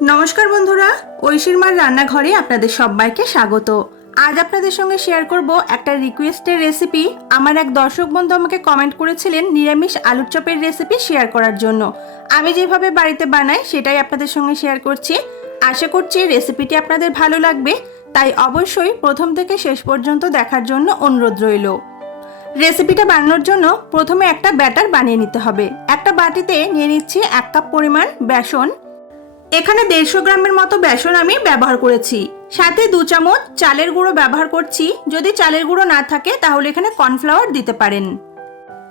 নমস্কার বন্ধুরা, ঐশীর মার রান্নাঘরে আপনাদের সবাইকে স্বাগত। আজ আপনাদের সঙ্গে শেয়ার করব একটা রিকোয়েস্টের রেসিপি আমার এক দর্শক বন্ধু আমাকে কমেন্ট করেছিলেন নিরামিষ আলুর চপের রেসিপি শেয়ার করার জন্য। আমি যেভাবে বাড়িতে বানাই, সেটাই আপনাদের সঙ্গে শেয়ার করছি। আশা করছি রেসিপিটি আপনাদের ভালো লাগবে। তাই অবশ্যই প্রথম থেকে শেষ পর্যন্ত দেখার জন্য অনুরোধ রইল। রেসিপিটা বানানোর জন্য প্রথমে একটা ব্যাটার বানিয়ে নিতে হবে। একটা বাটিতে নিয়ে নিচ্ছি এক কাপ পরিমাণ বেসন এখানে দেড়শো গ্রামের মতো বেসন আমি ব্যবহার করেছি। সাথে দু চামচ চালের গুঁড়ো ব্যবহার করছি। যদি চালের গুঁড়ো না থাকে, তাহলে এখানে কর্নফ্লাওয়ার দিতে পারেন।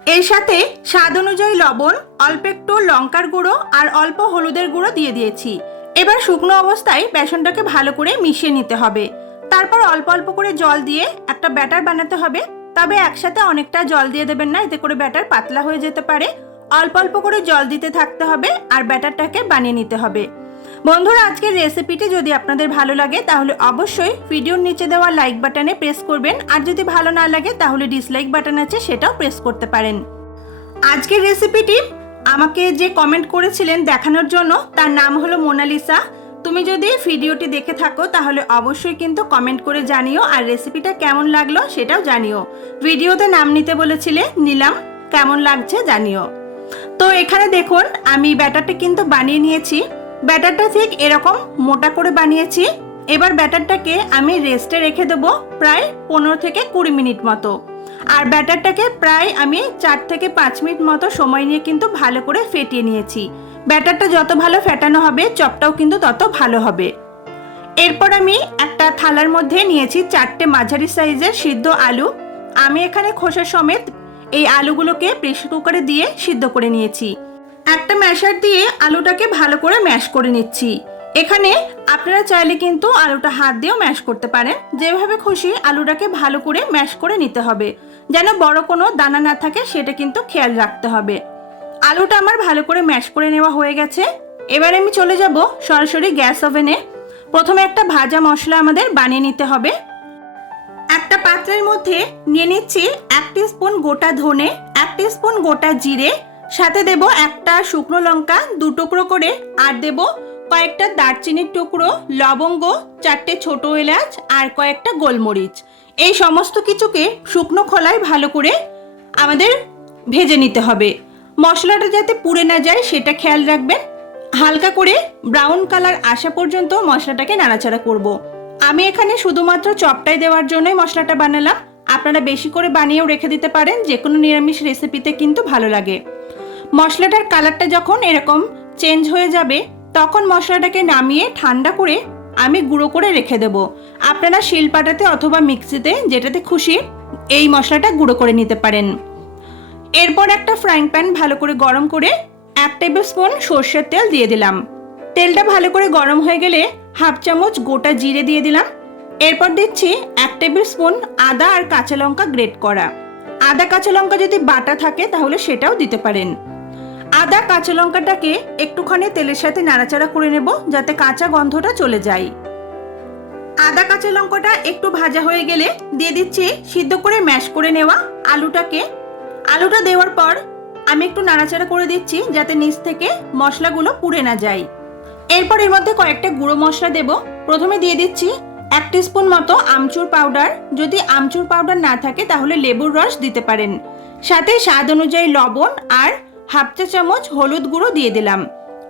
এর সাথে স্বাদ অনুযায়ী লবণ, অল্প একটু লঙ্কার গুঁড়ো আর অল্প হলুদের গুঁড়ো দিয়ে দিয়েছি। এবার শুকনো অবস্থায় বেসনটাকে ভালো করে মিশিয়ে নিতে হবে। তারপর অল্প অল্প করে জল দিয়ে একটা ব্যাটার বানাতে হবে। তবে একসাথে অনেকটা জল দিয়ে দেবেন না, এতে করে ব্যাটার পাতলা হয়ে যেতে পারে। অল্প অল্প করে জল দিতে থাকতে হবে আর ব্যাটারটাকে বানিয়ে নিতে হবে। বন্ধুরা, আজকের রেসিপিটি যদি আপনাদের ভালো লাগে, তাহলে অবশ্যই ভিডিওর নিচে দেওয়া লাইক বাটনে প্রেস করবেন। আর যদি ভালো না লাগে, তাহলে ডিসলাইক বাটন আছে, সেটাও প্রেস করতে পারেন। আজকের রেসিপিটি আমাকে যে কমেন্ট করেছিলেন দেখানোর জন্য, তার নাম হলো মোনালিসা। তুমি যদি ভিডিওটি দেখে থাকো, তাহলে অবশ্যই কিন্তু কমেন্ট করে জানিও, আর রেসিপিটা কেমন লাগল সেটাও জানিও। ভিডিওতে নাম নিতে বলেছিলে, নিলাম। কেমন লাগছে জানিও। তো এখানে দেখুন, আমি ব্যাটারটা কিন্তু বানিয়ে নিয়েছি। ব্যাটারটা ঠিক এরকম মোটা করে বানিয়েছি। এবার ব্যাটারটাকে আমি রেস্টে রেখে দেবো প্রায় পনেরো থেকে কুড়ি মিনিট মতো। আর ব্যাটারটাকে প্রায় আমি চার থেকে পাঁচ মিনিট মতো সময় নিয়ে কিন্তু ভালো করে ফেটিয়ে নিয়েছি। ব্যাটারটা যত ভালো ফেটানো হবে, চপটাও কিন্তু তত ভালো হবে। এরপর আমি একটা থালার মধ্যে নিয়েছি চারটে মাঝারি সাইজের সিদ্ধ আলু। আমি এখানে খোসা সমেত এই আলুগুলোকে প্রেশার কুকারে দিয়ে সিদ্ধ করে নিয়েছি। একটা ম্যাশার দিয়ে আলুটাকে ভালো করে ম্যাশ করে নিচ্ছি। এখানে আপনারা চাইলে কিন্তু আলুটা হাত দিয়েও ম্যাশ করতে পারেন। যেভাবে খুশি আলুটাকে ভালো করে ম্যাশ করে নিতে হবে। যেন বড় কোনো দানা না থাকে, সেটা কিন্তু খেয়াল রাখতে হবে। আলুটা আমার ভালো করে ম্যাশ করে নেওয়া হয়ে গেছে। এবার আমি চলে যাব সরাসরি গ্যাস ওভেনে। প্রথমে একটা ভাজা মশলা আমাদের বানিয়ে নিতে হবে। একটা পাত্রের মধ্যে নিয়ে নিচ্ছি এক স্পুন গোটা ধনে, এক স্পুন গোটা জিরে সাথে দেব একটা শুকনো লঙ্কা দু টুকরো করে, আর দেব কয়েকটা দারচিনির টুকরো, লবঙ্গ, চারটে ছোট এলাচ, আর কয়েকটা গোলমরিচ। এই সমস্ত কিছুকে শুকনো খোলায় ভালো করে আমাদের ভেজে নিতে হবে। মশলাটা যাতে পুড়ে না যায় সেটা খেয়াল রাখবেন। হালকা করে ব্রাউন কালার আসা পর্যন্ত মশলাটাকে নাড়াচাড়া করব। আমি এখানে শুধুমাত্র চপটাই দেওয়ার জন্যই মশলাটা বানালাম। আপনারা বেশি করে বানিয়েও রেখে দিতে পারেন যে কোনো নিরামিষ রেসিপিতে কিন্তু ভালো লাগে। মশলাটার কালারটা যখন এরকম চেঞ্জ হয়ে যাবে, তখন মশলাটাকে নামিয়ে ঠান্ডা করে আমি গুঁড়ো করে রেখে দেব। আপনারা শিলপাটাতে অথবা মিক্সিতে যেটাতে খুশি এই মশলাটা গুঁড়ো করে নিতে পারেন। এরপর একটা ফ্রাইং প্যান ভালো করে গরম করে এক টেবিল স্পুন সর্ষের তেল দিয়ে দিলাম। তেলটা ভালো করে গরম হয়ে গেলে হাফ চামচ গোটা জিরে দিয়ে দিলাম। এরপর দিচ্ছি এক টেবিল স্পুন আদা আর কাঁচা লঙ্কা গ্রেট করা। আদা কাঁচা লঙ্কা যদি বাটা থাকে তাহলে সেটাও দিতে পারেন। আদা, কাঁচা লঙ্কাটাকে একটুখানি তেলের সাথে নাড়াচাড়া করে নেব, যাতে কাঁচা গন্ধটা চলে যায়। আদা, কাঁচা লঙ্কাটা একটু ভাজা হয়ে গেলে দিয়ে দিচ্ছি সিদ্ধ করে ম্যাশ করে নেওয়া আলুটাকে। আলুটা দেওয়ার পর আমি একটু নাড়াচাড়া করে দিচ্ছি যাতে নিচ থেকে মশলাগুলো পুড়ে না যায়। এরপর এর মধ্যে কয়েকটা গুঁড়ো মশলা দেব। প্রথমে দিয়ে দিচ্ছি এক স্পুন মতো আমচুর পাউডার। যদি আমচুর পাউডার না থাকে, তাহলে লেবুর রস দিতে পারেন। সাথে স্বাদ অনুযায়ী লবণ আর হাফ চা চামচ হলুদ গুঁড়ো দিয়ে দিলাম।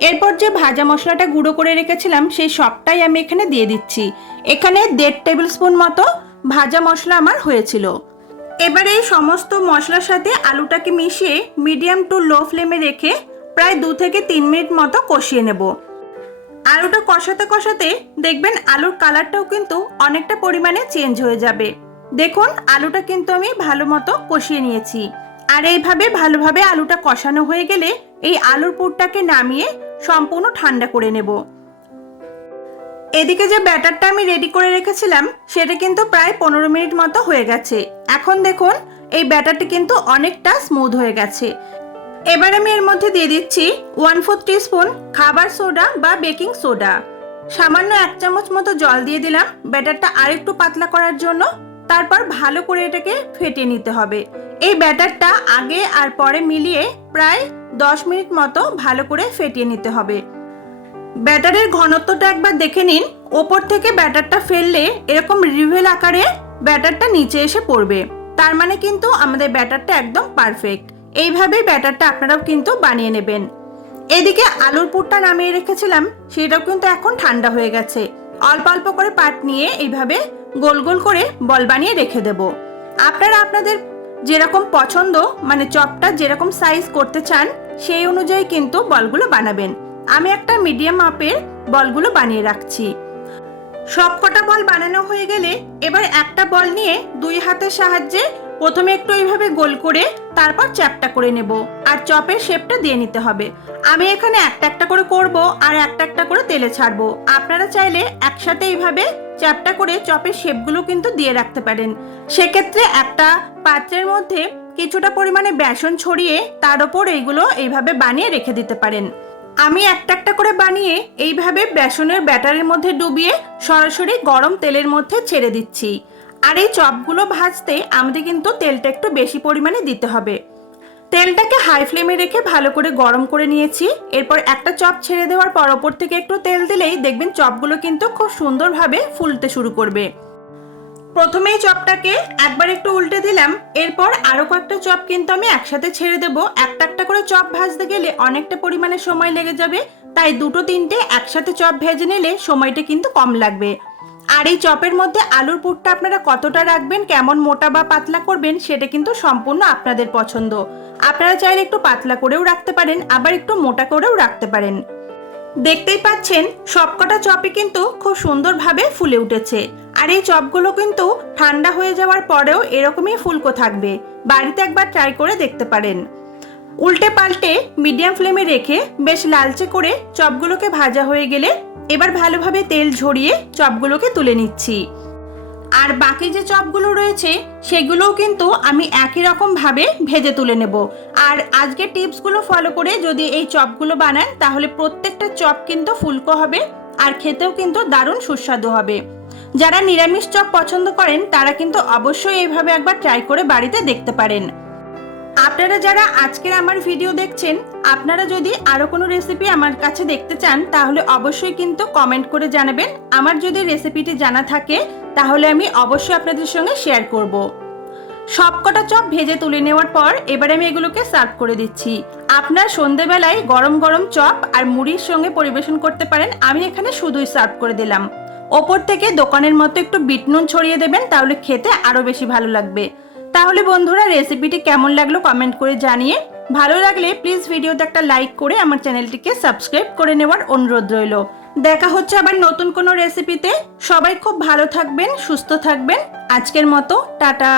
এরপর যে ভাজা মশলাটা গুঁড়ো করে রেখেছিলাম, সেই সবটাই আমি এখানে দিয়ে দিচ্ছি। এখানে দেড় টেবিল স্পুন মতো ভাজা মশলা আমার হয়েছিল। এবারে এই সমস্ত মশলার সাথে আলুটাকে মিশিয়ে মিডিয়াম টু লো ফ্লেমে রেখে প্রায় দু থেকে তিন মিনিট মতো কষিয়ে নেব। আলুটা কষাতে কষাতে দেখবেন আলুর কালারটাও কিন্তু অনেকটা পরিমাণে চেঞ্জ হয়ে যাবে। দেখুন, আলুটা কিন্তু আমি ভালো মতো কষিয়ে নিয়েছি। আর এইভাবে ভালোভাবে আলুটা কষানো হয়ে গেলে এই আলুর পুরটাকে নামিয়ে সম্পূর্ণ ঠান্ডা করে নেব। এদিকে যে ব্যাটারটা আমি রেডি করে রেখেছিলাম, সেটা কিন্তু প্রায় পনেরো মিনিট মতো হয়ে গেছে। এখন দেখুন, এই ব্যাটারটি কিন্তু অনেকটা স্মুথ হয়ে গেছে। এবার আমি এর মধ্যে দিয়ে দিচ্ছি ওয়ান ফোর স্পুন খাবার সোডা বা বেকিং সোডা সামান্য এক চামচ মতো জল দিয়ে দিলাম ব্যাটারটা আরেকটু পাতলা করার জন্য। তারপর ভালো করে এটাকে ফেটিয়ে নিতে হবে। এই ব্যাটারটা আগে আর পরে মিলিয়ে প্রায় দশ মিনিট মতো ভালো করে ফেটিয়ে নিতে হবে। ব্যাটারের ঘনত্বটা একবার দেখে নিন। ওপর থেকে ব্যাটারটা ফেললে এরকম রিভেল আকারে ব্যাটারটা নিচে এসে পড়বে। তার মানে কিন্তু আমাদের ব্যাটারটা একদম পারফেক্ট। এইভাবেই ব্যাটারটা আপনারাও কিন্তু বানিয়ে নেবেন। এদিকে আলুর পুরটা নামিয়ে রেখেছিলাম, সেটাও কিন্তু এখন ঠান্ডা হয়ে গেছে। অল্প অল্প করে পাট নিয়ে এইভাবে গোল গোল করে বল বানিয়ে রেখে দেব। আপনারা আপনাদের যেরকম পছন্দ মানে চপটা যেরকম সাইজ করতে চান, সেই অনুযায়ী কিন্তু বলগুলো বানাবেন। আমি একটা মিডিয়াম মাপের বলগুলো বানিয়ে রাখছি। সব কটা বল বানানো হয়ে গেলে এবার একটা বল নিয়ে দুই হাতের সাহায্যে প্রথমে একটু এইভাবে গোল করে তারপর চ্যাপটা করে নেব। আর চপের শেপটা দিয়ে নিতে হবে। আমি এখানে একটা একটা করে করব আর একটা একটা করে তেলে ছাড়বো। আপনারা চাইলে একসাথে এইভাবে চ্যাপটা করে চপের শেপগুলো কিন্তু দিয়ে রাখতে পারেন। সেক্ষেত্রে একটা পাত্রের মধ্যে কিছুটা পরিমাণে বেসন ছড়িয়ে তার ওপর এইগুলো এইভাবে বানিয়ে রেখে দিতে পারেন। আমি একটা একটা করে বানিয়ে এইভাবে বেসনের ব্যাটারের মধ্যে ডুবিয়ে সরাসরি গরম তেলের মধ্যে ছেড়ে দিচ্ছি। আর এই চপগুলো ভাজতে আমাদের কিন্তু তেলটা একটু বেশি পরিমাণে দিতে হবে। তেলটাকে হাই ফ্লেমে রেখে ভালো করে গরম করে নিয়েছি। এরপর একটা চপ ছেড়ে দেওয়ার পর ওপর থেকে একটু তেল দিলেই দেখবেন চপগুলো কিন্তু খুব সুন্দরভাবে ফুলতে শুরু করবে। প্রথমেই চপটাকে একবার একটু উল্টে দিলাম। এরপর আরও কয়েকটা চপ কিন্তু আমি একসাথে ছেড়ে দেব। একটা একটা করে চপ ভাজতে গেলে অনেকটা পরিমাণে সময় লেগে যাবে। তাই দুটো তিনটে একসাথে চপ ভেজে নিলে সময়টা কিন্তু কম লাগবে। আর এই চপের মধ্যে আলুর পুরটা আপনারা কতটা রাখবেন, কেমন মোটা বা পাতলা করবেন, সেটা কিন্তু সম্পূর্ণ আপনাদের পছন্দ। আপনারা চাইলে একটু পাতলা করেও রাখতে পারেন, আবার একটু মোটা করেও রাখতে পারেন। দেখতেই পাচ্ছেন, সবকটা চপই কিন্তু খুব সুন্দরভাবে ফুলে উঠেছে। আর এই চপগুলো কিন্তু ঠান্ডা হয়ে যাওয়ার পরেও এরকমই ফুলকো থাকবে। বাড়িতে একবার ট্রাই করে দেখতে পারেন। উল্টে পাল্টে মিডিয়াম ফ্লেমে রেখে বেশ লালচে করে চপগুলোকে ভাজা হয়ে গেলে এবার ভালোভাবে তেল ঝরিয়ে চপগুলোকে তুলে নিচ্ছি। আর বাকি যে চপগুলো রয়েছে, সেগুলোও কিন্তু আমি একই রকম ভাবে ভেজে তুলে নেব। আর আজকের টিপসগুলো ফলো করে যদি এই চপগুলো বানান, তাহলে প্রত্যেকটা চপ কিন্তু ফুলকো হবে আর খেতেও কিন্তু দারুণ সুস্বাদু হবে। যারা নিরামিষ চপ পছন্দ করেন, তারা কিন্তু অবশ্যই এইভাবে একবার ট্রাই করে বাড়িতে দেখতে পারেন। আপনারা যারা আজকের আমার ভিডিও দেখছেন, আপনারা যদি আরও কোনো রেসিপি আমার কাছে দেখতে চান, তাহলে অবশ্যই কিন্তু কমেন্ট করে জানাবেন। আমার যদি রেসিপিটি জানা থাকে, তাহলে আমি অবশ্যই আপনাদের সঙ্গে শেয়ার করব। সবকটা চপ ভেজে তুলে নেওয়ার পর, এবার আমি এগুলোকে সার্ভ করে দিচ্ছি। আপনার সন্ধেবেলায় গরম গরম চপ আর মুড়ির সঙ্গে পরিবেশন করতে পারেন, আমি এখানে শুধুই সার্ভ করে দিলাম। ওপর থেকে দোকানের মতো একটু বিট নুন ছড়িয়ে দেবেন, তাহলে খেতে আরও বেশি ভালো লাগবে। তাহলে বন্ধুরা রেসিপিটি কেমন লাগল কমেন্ট করে জানিয়ে। ভালো লাগলে প্লিজ ভিডিওতে একটা লাইক করে আমার চ্যানেলটিকে সাবস্ক্রাইব করে নেওয়ার অনুরোধ রইল। দেখা হচ্ছে আবার নতুন কোনো রেসিপিতে সবাই খুব ভালো থাকবেন, সুস্থ থাকবেন। আজকের মতো, টাটা।